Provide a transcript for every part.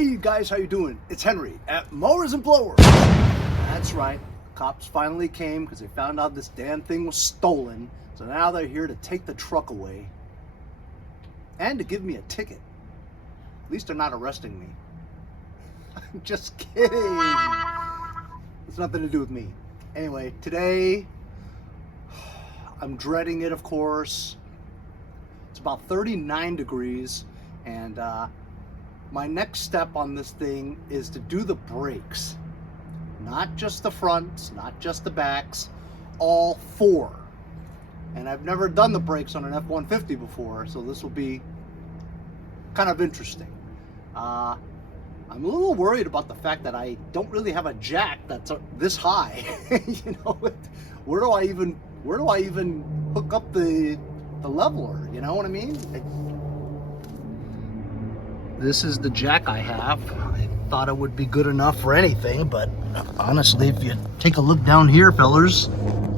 Hey guys, how you doing? It's Henry at Mowers and Blowers. That's right, cops finally came because they found out this damn thing was stolen. So now they're here to take the truck away and to give me a ticket. At least they're not arresting me. I'm just kidding. It's nothing to do with me. Anyway, today I'm dreading it, of course. It's about 39 degrees and my next step on this thing is to do the brakes. Not just the fronts, not just the backs, all four. And I've never done the brakes on an F-150 before, so this will be kind of interesting. I'm a little worried about the fact that I don't really have a jack that's this high. You know, where do I even hook up the leveler? You know what I mean? This is the jack I have. I thought it would be good enough for anything, but honestly, if you take a look down here, fellers,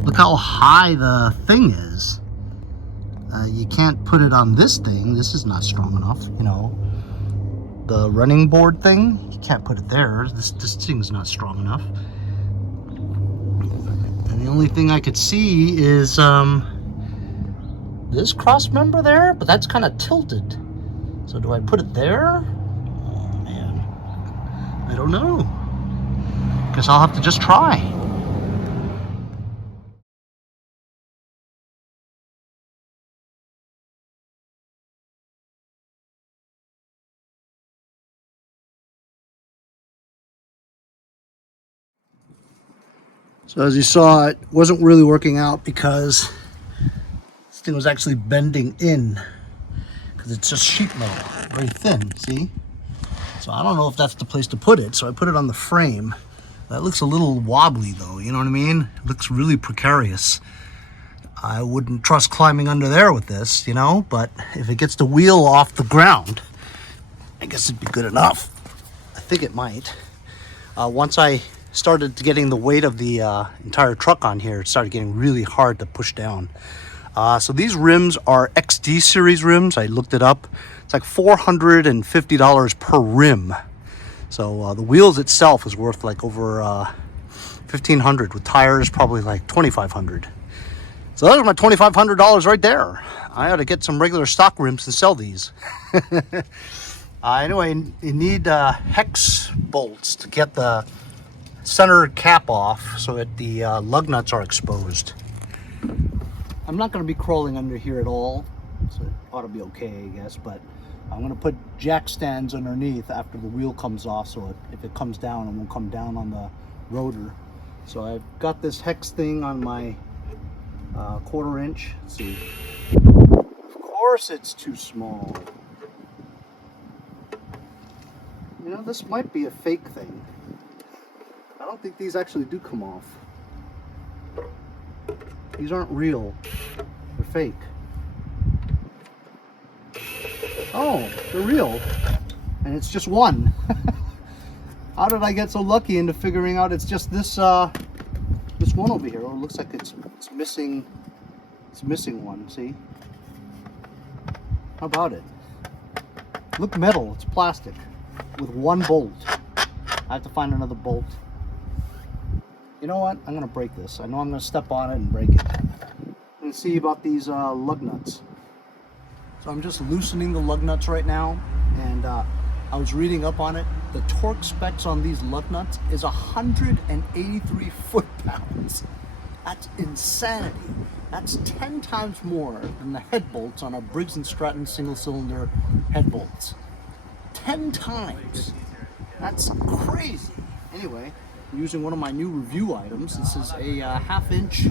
look how high the thing is. You can't put it on this thing. This is not strong enough, you know. The running board thing, you can't put it there. This thing's not strong enough. And the only thing I could see is this cross member there, but that's kind of tilted. So do I put it there? Oh man, I don't know. Guess I'll have to just try. So as you saw, it wasn't really working out because this thing was actually bending in. Because it's just sheet metal, very thin, see? So I don't know if that's the place to put it, so I put it on the frame. That looks a little wobbly though, you know what I mean? It looks really precarious. I wouldn't trust climbing under there with this, you know? But if it gets the wheel off the ground, I guess it'd be good enough. I think it might. Once I started getting the weight of the entire truck on here, it started getting really hard to push down. So these rims are XD series rims. I looked it up. It's like $450 per rim. So the wheels itself is worth like over $1,500 with tires probably like $2,500. So those are my $2,500 right there. I ought to get some regular stock rims and sell these. Anyway, you need hex bolts to get the center cap off so that the lug nuts are exposed. I'm not going to be crawling under here at all, so it ought to be okay, I guess, but I'm going to put jack stands underneath after the wheel comes off, so if it comes down, it won't come down on the rotor. So I've got this hex thing on my 1/4 inch. Let's see. Of course it's too small. You know, this might be a fake thing. I don't think these actually do come off. These aren't real. They're fake. Oh, they're real. And it's just one. How did I get so lucky into figuring out it's just this this one over here? Oh, it looks like it's missing one, see? How about it? Look metal, it's plastic with one bolt. I have to find another bolt. You know what? I'm going to break this. I know I'm going to step on it and break it. Let's see about these lug nuts. So I'm just loosening the lug nuts right now, and I was reading up on it. The torque specs on these lug nuts is 183 foot-pounds. That's insanity. That's 10 times more than the head bolts on a Briggs & Stratton single-cylinder head bolts. 10 times. That's crazy. Anyway, using one of my new review items. This is a 1/2 inch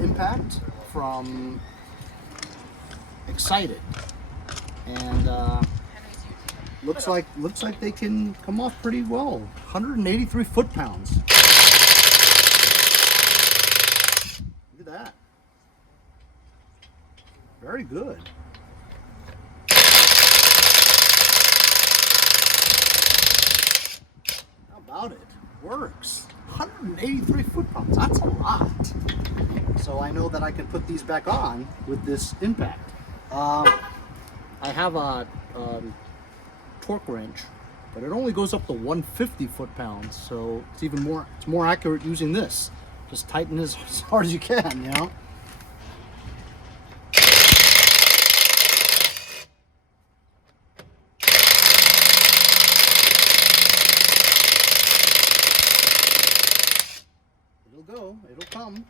impact from Excited, and looks like they can come off pretty well. 183 foot-pounds. Look at that. Very good. How about it? Works. 183 foot-pounds. That's a lot. So I know that I can put these back on with this impact. I have a torque wrench but it only goes up to 150 foot-pounds, so it's even more, it's more accurate using this. Just tighten as hard as you can, you know? It'll go, it'll come.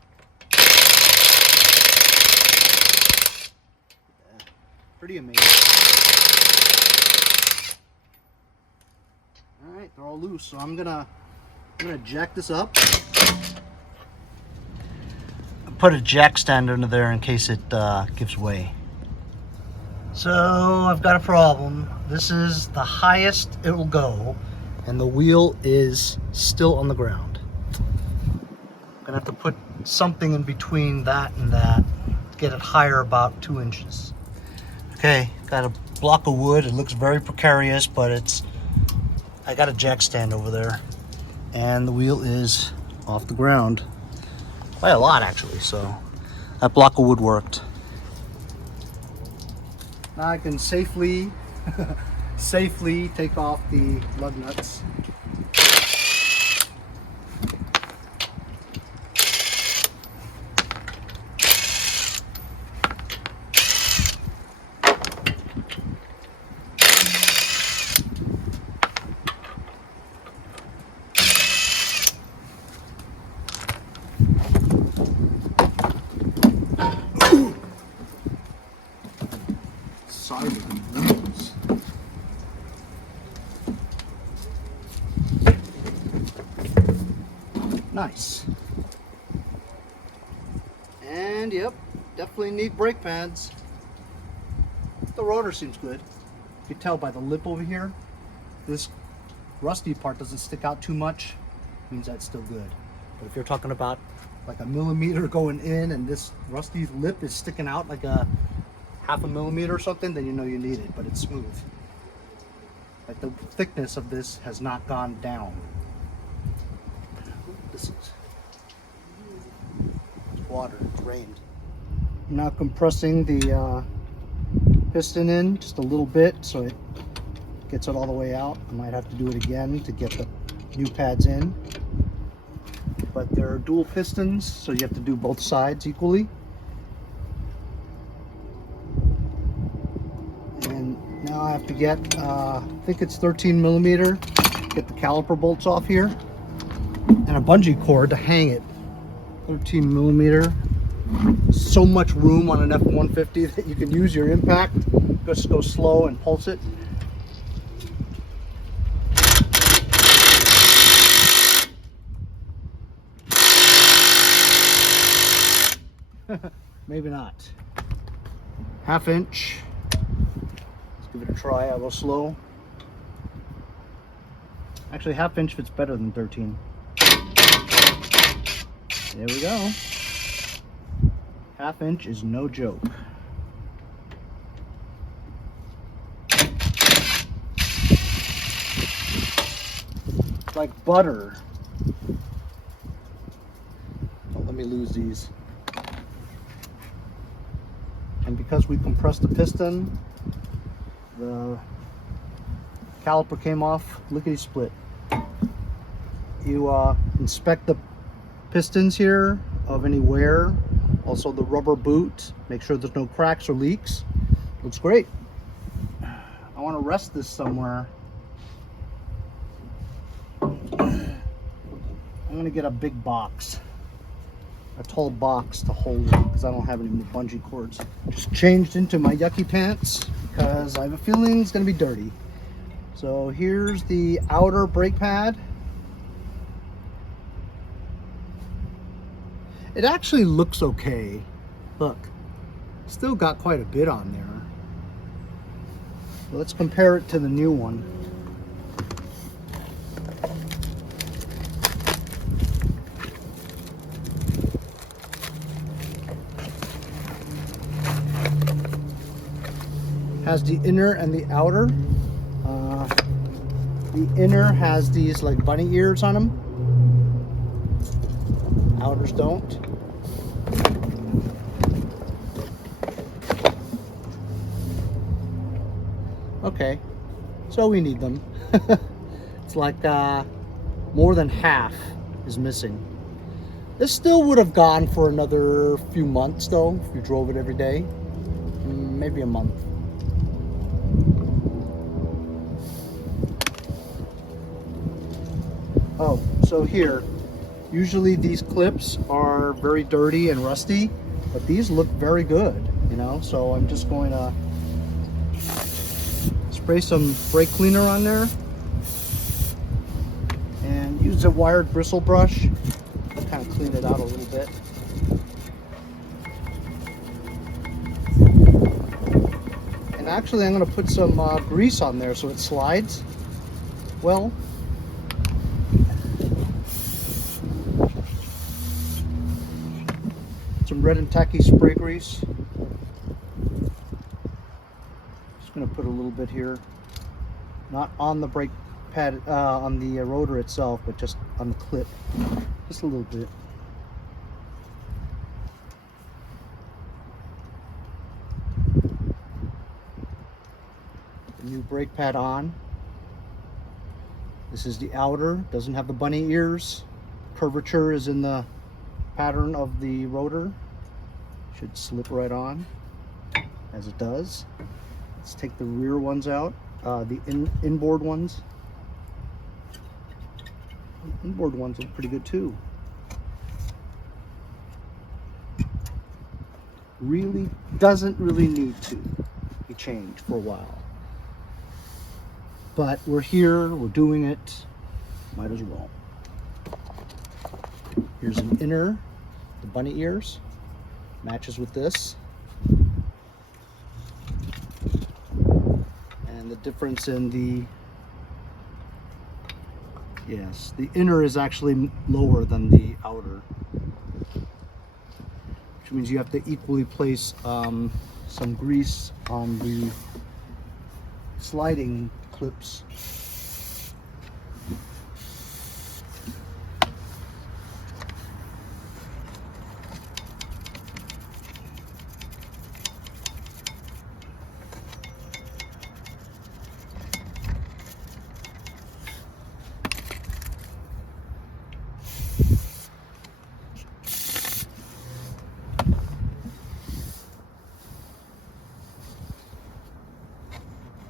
Yeah, pretty amazing. All right, they're all loose, so I'm gonna jack this up. Put a jack stand under there in case it gives way. So I've got a problem. This is the highest it will go, and the wheel is still on the ground. I'm gonna have to put something in between that and that to get it higher about 2 inches. Okay, got a block of wood. It looks very precarious, but I got a jack stand over there, and the wheel is off the ground. By a lot, actually, so that block of wood worked. Now I can safely take off the lug nuts. Nice. And yep, definitely need brake pads. The rotor seems good. You can tell by the lip over here, this rusty part doesn't stick out too much, means that's still good. But if you're talking about like a millimeter going in and this rusty lip is sticking out like a half a millimeter or something, then you know you need it, but it's smooth. Like the thickness of this has not gone down. This is water, it's rained. I'm now compressing the piston in just a little bit so it gets it all the way out. I might have to do it again to get the new pads in. But there are dual pistons, so you have to do both sides equally. And now I have to get, I think it's 13 millimeter, get the caliper bolts off here, and a bungee cord to hang it. 13 millimeter. So much room on an F-150 that you can use your impact. Just go slow and pulse it. Maybe not. Half inch. Let's give it a try. I'll go slow. Actually, half inch fits better than 13. There we go. Half inch is no joke. It's like butter. Don't let me lose these. And because we compressed the piston, the caliper came off lickety split. You inspect the pistons here of any wear, also the rubber boot, make sure there's no cracks or leaks. Looks great. I want to rest this somewhere. I'm going to get a big box, a tall box to hold it, because I don't have any bungee cords. Just changed into my yucky pants because I have a feeling it's going to be dirty. So here's the outer brake pad. It actually looks okay. Look, still got quite a bit on there. Let's compare it to the new one. Has the inner and the outer. The inner has these like bunny ears on them. Outers don't. Okay, so we need them. It's like more than half is missing. This still would have gone for another few months though, if you drove it every day. Maybe a month. Oh, so here, usually these clips are very dirty and rusty, but these look very good, you know, so I'm just going to spray some brake cleaner on there and use a wired bristle brush to kind of clean it out a little bit. And actually I'm going to put some grease on there so it slides well. Some red and tacky spray grease. Just going to put a little bit here, not on the brake pad, on the rotor itself, but just on the clip, just a little bit. The new brake pad on. This is the outer, doesn't have the bunny ears. Curvature is in the pattern of the rotor. Should slip right on, as it does. Let's take the rear ones out, the inboard ones. The inboard ones look pretty good too. Really doesn't really need to be changed for a while. But we're here, we're doing it, might as well. Here's an inner, the bunny ears, matches with this. And the difference in the, yes, the inner is actually lower than the outer, which means you have to equally place some grease on the sliding clips.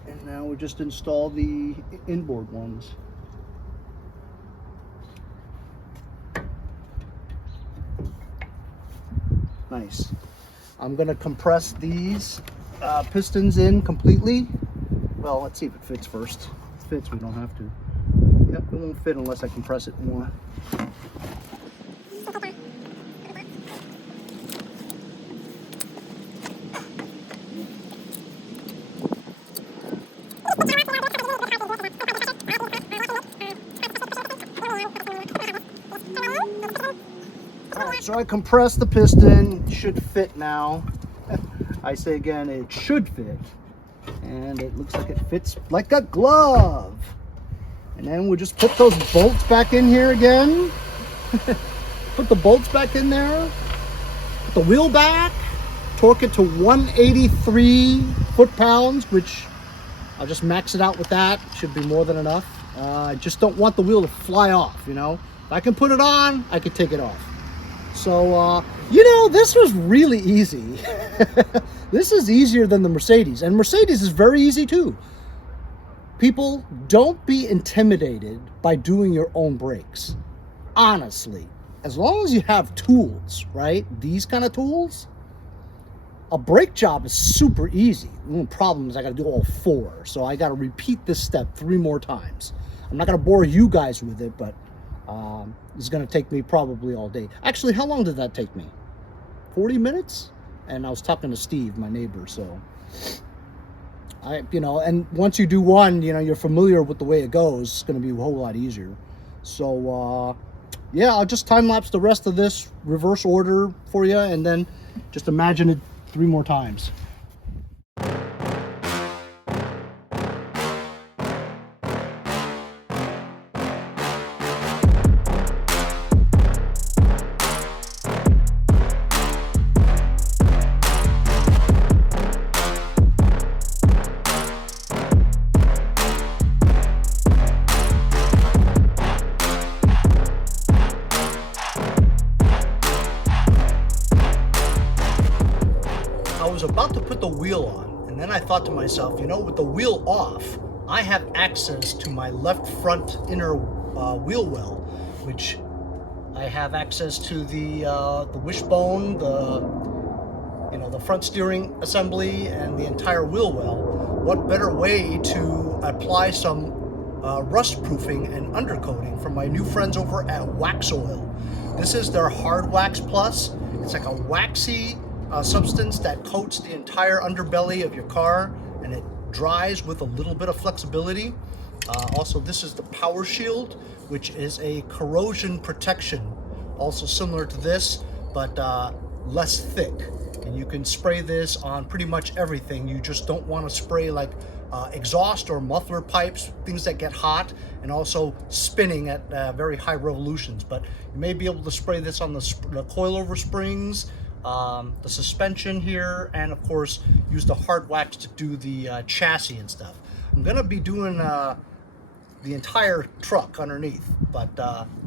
And now we just install the inboard ones. Nice. I'm going to compress these pistons in completely. Well, let's see if it fits first. If it fits, we don't have to. Yep, it won't fit unless I compress it more. So I compressed the piston, it should fit now. I say again, it should fit. And it looks like it fits like a glove. And then we'll just put those bolts back in here again. Put the bolts back in there. Put the wheel back. Torque it to 183 foot-pounds, which I'll just max it out with that. Should be more than enough. I just don't want the wheel to fly off, you know. If I can put it on, I can take it off. So, you know, this was really easy. This is easier than the Mercedes, and Mercedes is very easy too. People, don't be intimidated by doing your own brakes. Honestly, as long as you have tools, right? These kind of tools, a brake job is super easy. The only problem is I got to do all four, so I got to repeat this step 3 more times. I'm not going to bore you guys with it, but it's going to take me probably all day. Actually, how long did that take me? 40 minutes? And I was talking to Steve, my neighbor, so you know, and once you do one, you know, you're familiar with the way it goes. It's going to be a whole lot easier. So yeah, I'll just time lapse the rest of this reverse order for you, and then just imagine it 3 more times. wheel on. And then I thought to myself, you know, with the wheel off, I have access to my left front inner wheel well, which I have access to the wishbone, the front steering assembly, and the entire wheel well. What better way to apply some rust proofing and undercoating from my new friends over at Waxoyl. This is their Hard Wax Plus. It's like a waxy substance that coats the entire underbelly of your car, and it dries with a little bit of flexibility. Also, this is the Power Shield, which is a corrosion protection, also similar to this, but less thick. And you can spray this on pretty much everything. You just don't want to spray like exhaust or muffler pipes, things that get hot, and also spinning at very high revolutions. But you may be able to spray this on the coilover springs, the suspension here, and of course use the hard wax to do the chassis and stuff. I'm gonna be doing the entire truck underneath, but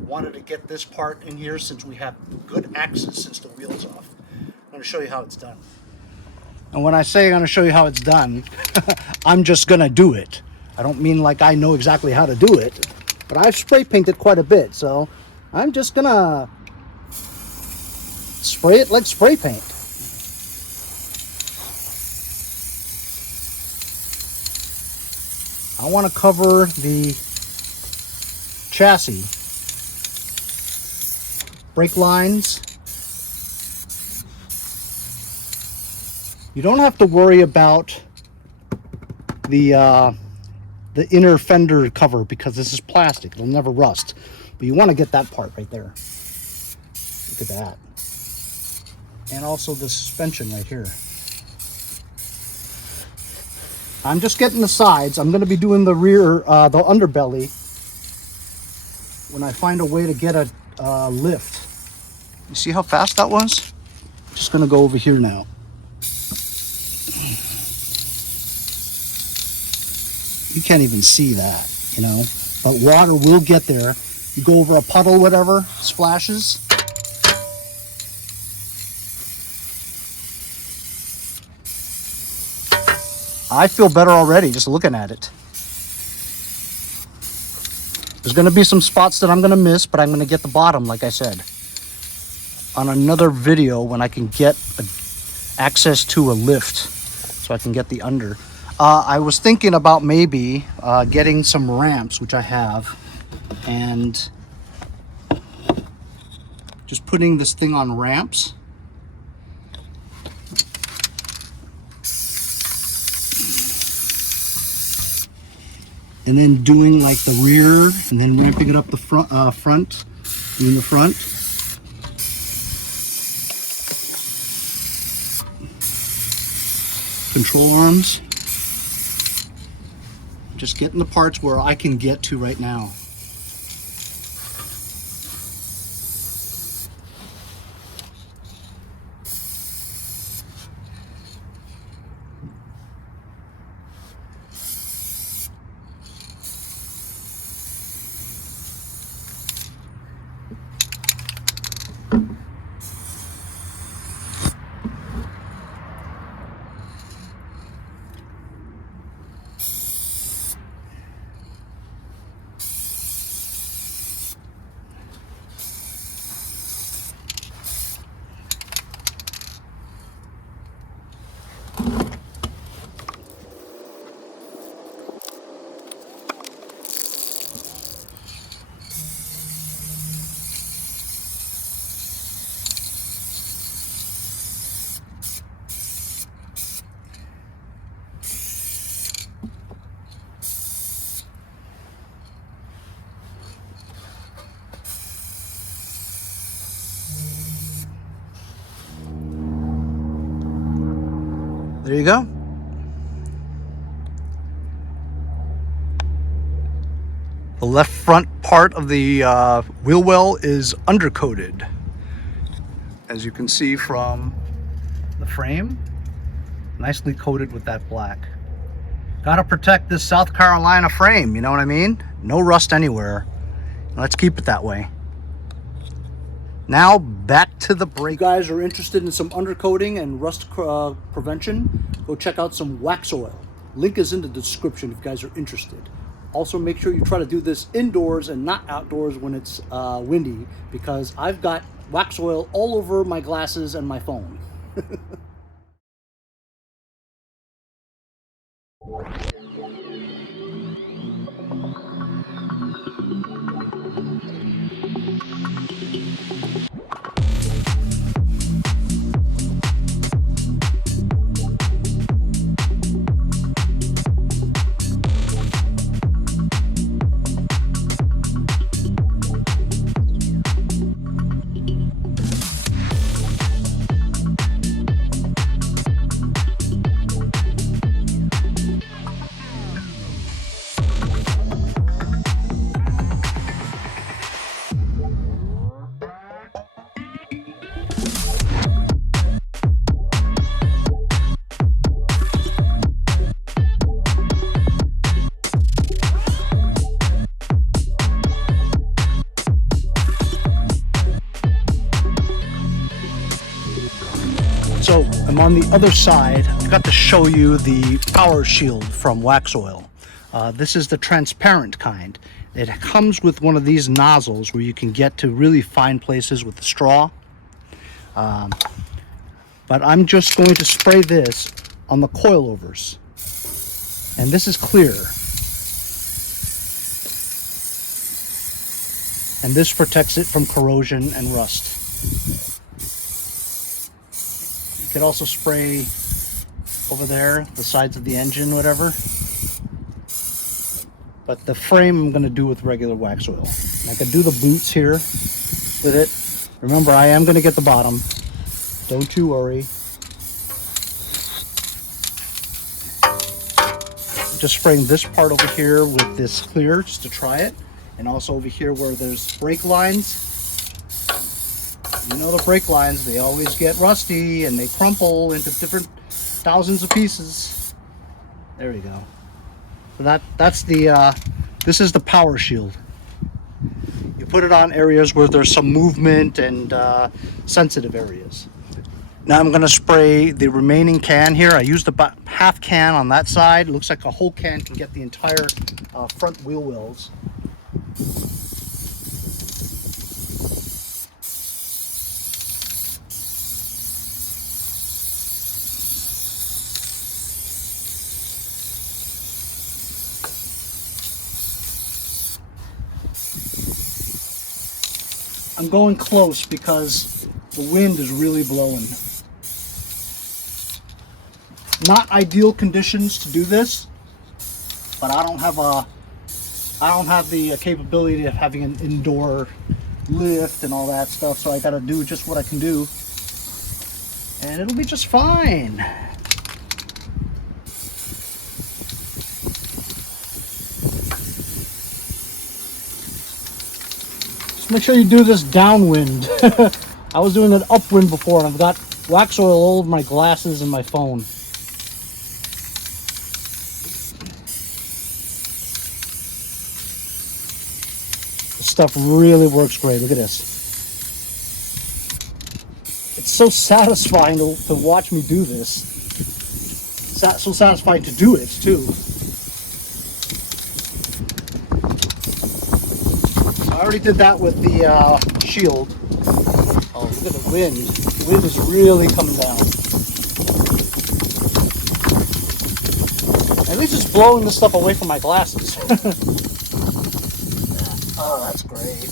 wanted to get this part in here since we have good access since the wheel's off. I'm gonna show you how it's done. And when I say I'm gonna show you how it's done, I'm just gonna do it. I don't mean like I know exactly how to do it, but I've spray painted quite a bit, so I'm just gonna spray it like spray paint. I want to cover the chassis, brake lines. You don't have to worry about the inner fender cover because this is plastic. It'll never rust. But you want to get that part right there. Look at that. And also the suspension right here. I'm just getting the sides. I'm going to be doing the rear, the underbelly when I find a way to get a lift. You see how fast that was? I'm just going to go over here now. You can't even see that, you know, but water will get there. You go over a puddle, whatever, splashes. I feel better already just looking at it. There's going to be some spots that I'm going to miss, but I'm going to get the bottom, like I said, on another video when I can get access to a lift so I can get the under. I was thinking about maybe getting some ramps, which I have, and just putting this thing on ramps. And then doing like the rear, and then ramping it up the front, doing the front. Control arms. Just getting the parts where I can get to right now. There you go. The left front part of the wheel well is undercoated, as you can see from the frame. Nicely coated with that black. Gotta protect this South Carolina frame, you know what I mean? No rust anywhere. Let's keep it that way. Now back to the brake. If you guys are interested in some undercoating and rust prevention, go check out some Waxoyl. Link is in the description if you guys are interested. Also, make sure you try to do this indoors and not outdoors when it's windy, because I've got Waxoyl all over my glasses and my phone. So I'm on the other side. I forgot to show you the power shield from Waxoyl. This is the transparent kind. It comes with one of these nozzles where you can get to really fine places with the straw. But I'm just going to spray this on the coilovers. And this is clear. And this protects it from corrosion and rust. You could also spray over there, the sides of the engine, whatever. But the frame I'm going to do with regular Waxoyl. I could do the boots here with it. Remember, I am going to get the bottom. Don't you worry. Just spraying this part over here with this clear just to try it. And also over here where there's brake lines. You know the brake lines, they always get rusty and they crumple into different thousands of pieces. There we go. So that's the, this is the power shield. You put it on areas where there's some movement and sensitive areas. Now I'm going to spray the remaining can here. I used about half can on that side. It looks like a whole can can get the entire front wheel wells. I'm going close because the wind is really blowing. Not ideal conditions to do this, but I don't have the capability of having an indoor lift and all that stuff, so I gotta do just what I can do, and it'll be just fine. Just make sure you do this downwind. I was doing an upwind before, and I've got Waxoyl all over my glasses and my phone. This stuff really works great. Look at this. It's so satisfying to watch me do this. So satisfying to do it, too. I already did that with the shield. Oh, look at the wind. The wind is really coming down. At least it's blowing this stuff away from my glasses. Oh, that's great.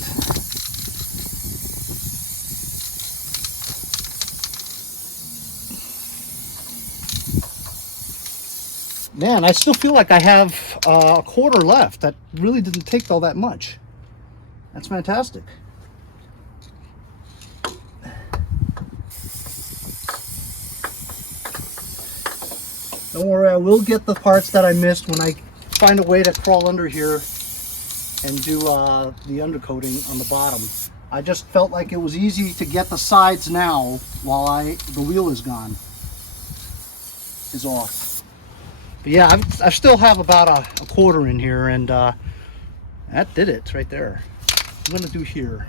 Man, I still feel like I have a quarter left. That really didn't take all that much. That's fantastic. Don't worry, I will get the parts that I missed when I find a way to crawl under here and do the undercoating on the bottom. I just felt like it was easy to get the sides now while the wheel is gone, is off. But yeah, I still have about a quarter in here, and that did it right there. I'm gonna do here.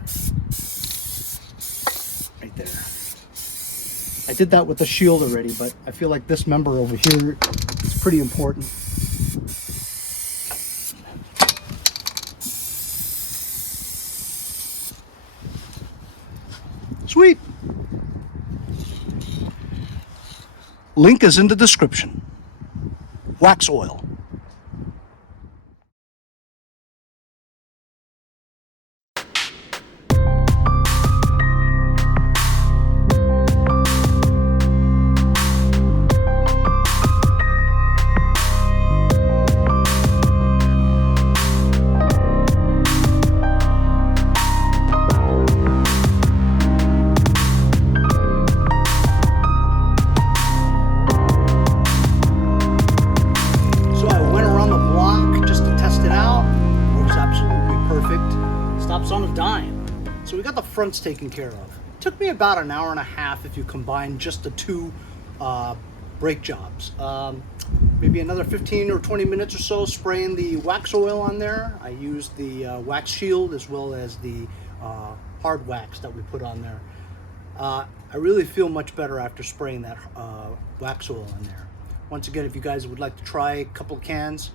I did that with the shield already, but I feel like this member over here is pretty important. Sweet. Link is in the description. Waxoyl. On a dime. So we got the fronts taken care of. It took me about an hour and a half if you combine just the two brake jobs. Maybe another 15 or 20 minutes or so spraying the Waxoyl on there. I used the wax shield as well as the hard wax that we put on there. I really feel much better after spraying that Waxoyl on there. Once again, if you guys would like to try a couple of cans,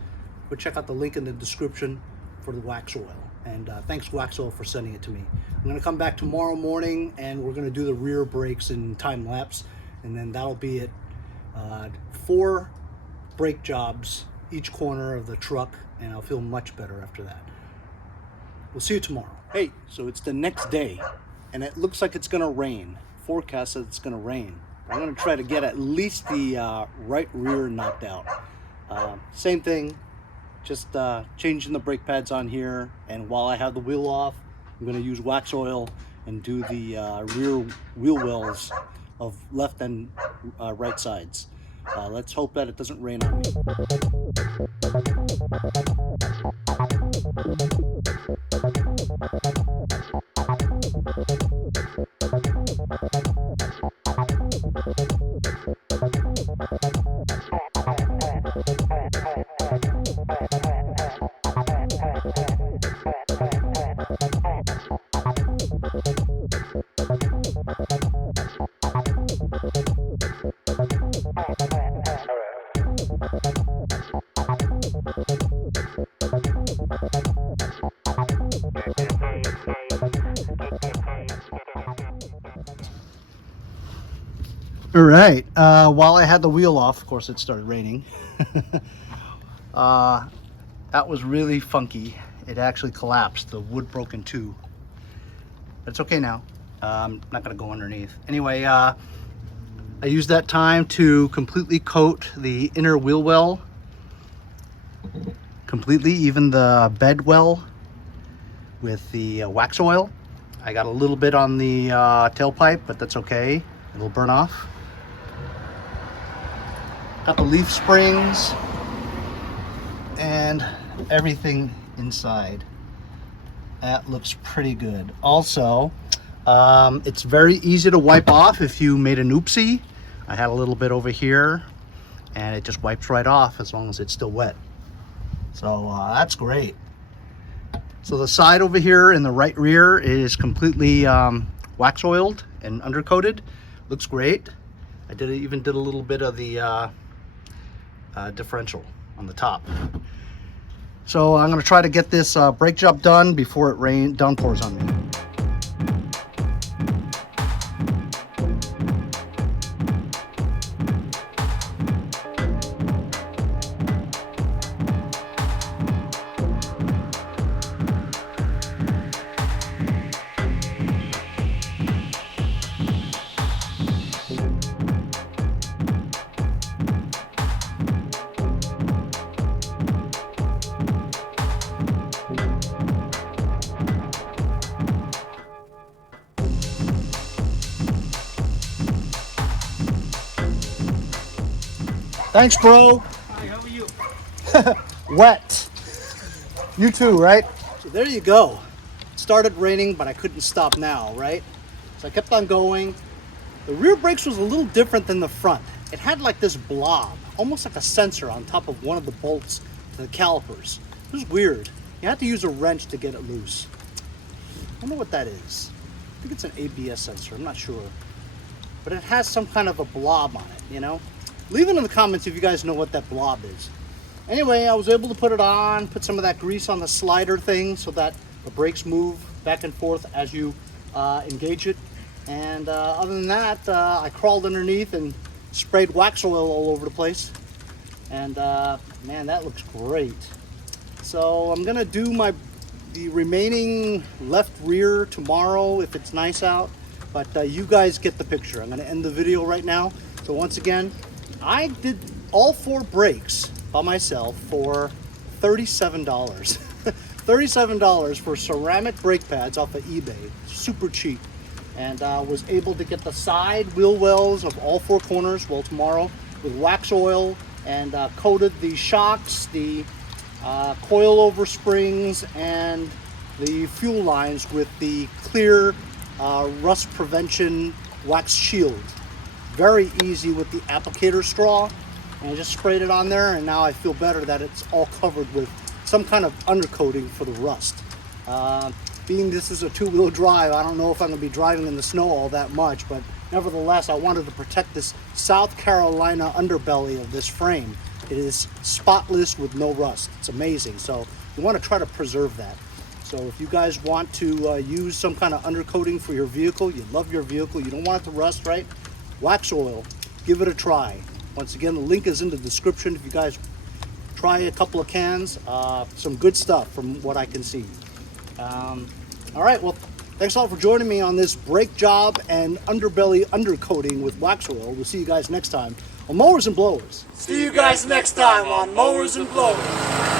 go check out the link in the description for the Waxoyl. And thanks Waxoyl for sending it to me. I'm going to come back tomorrow morning and we're going to do the rear brakes in time lapse, and then that'll be it. 4 brake jobs each corner of the truck, and I'll feel much better after that. We'll see you tomorrow. Hey, so it's the next day and it looks like it's going to rain. Forecast says it's going to rain. I'm going to try to get at least the right rear knocked out. Same thing. Just changing the brake pads on here, and while I have the wheel off, I'm going to use Waxoyl and do the rear wheel wells of left and right sides. Let's hope that it doesn't rain on me. All right, while I had the wheel off, of course it started raining. That was really funky. It actually collapsed. The wood broke in two. But it's okay now. I'm not gonna go underneath. Anyway, I used that time to completely coat the inner wheel well. Completely, even the bed well with the Waxoyl. I got a little bit on the tailpipe, but that's okay. It'll burn off. Got the leaf springs and everything inside. That looks pretty good. Also, it's very easy to wipe off if you made an oopsie. I had a little bit over here and it just wipes right off as long as it's still wet. So that's great. So the side over here in the right rear is completely Waxoyled and undercoated. Looks great. I even did a little bit of the differential on the top. So I'm going to try to get this brake job done before it downpours on me. Thanks, bro. Hi, how are you? Wet. You too, right? So there you go. It started raining, but I couldn't stop now, right? So I kept on going. The rear brakes was a little different than the front. It had like this blob, almost like a sensor on top of one of the bolts to the calipers. It was weird. You had to use a wrench to get it loose. I don't know what that is. I think it's an ABS sensor, I'm not sure. but it has some kind of a blob on it, you know? Leave it in the comments if you guys know what that blob is. Anyway, I was able to put it on, put some of that grease on the slider thing so that the brakes move back and forth as you engage it. And other than that, I crawled underneath and sprayed Waxoyl all over the place. And man, that looks great. So I'm gonna do the remaining left rear tomorrow if it's nice out. But you guys get the picture. I'm gonna end the video right now. So once again, I did all 4 brakes by myself for $37. $37 for ceramic brake pads off of eBay. Super cheap. And was able to get the side wheel wells of all 4 corners, well, tomorrow, with Waxoyl, and coated the shocks, the coilover springs, and the fuel lines with the clear rust prevention wax shield. Very easy with the applicator straw, and I just sprayed it on there, and now I feel better that it's all covered with some kind of undercoating for the rust. Being this is a 2-wheel drive, I don't know if I'm going to be driving in the snow all that much, but nevertheless, I wanted to protect this South Carolina underbelly of this frame. It is spotless with no rust. It's amazing. So you want to try to preserve that. So if you guys want to use some kind of undercoating for your vehicle, you love your vehicle, you don't want it to rust, right? Waxoyl, give it a try. Once again, the link is in the description if you guys try a couple of cans. Some good stuff from what I can see. All right, well, thanks a lot for joining me on this brake job and underbelly undercoating with Waxoyl. We'll see you guys next time on Mowers and Blowers. See you guys next time on Mowers and Blowers.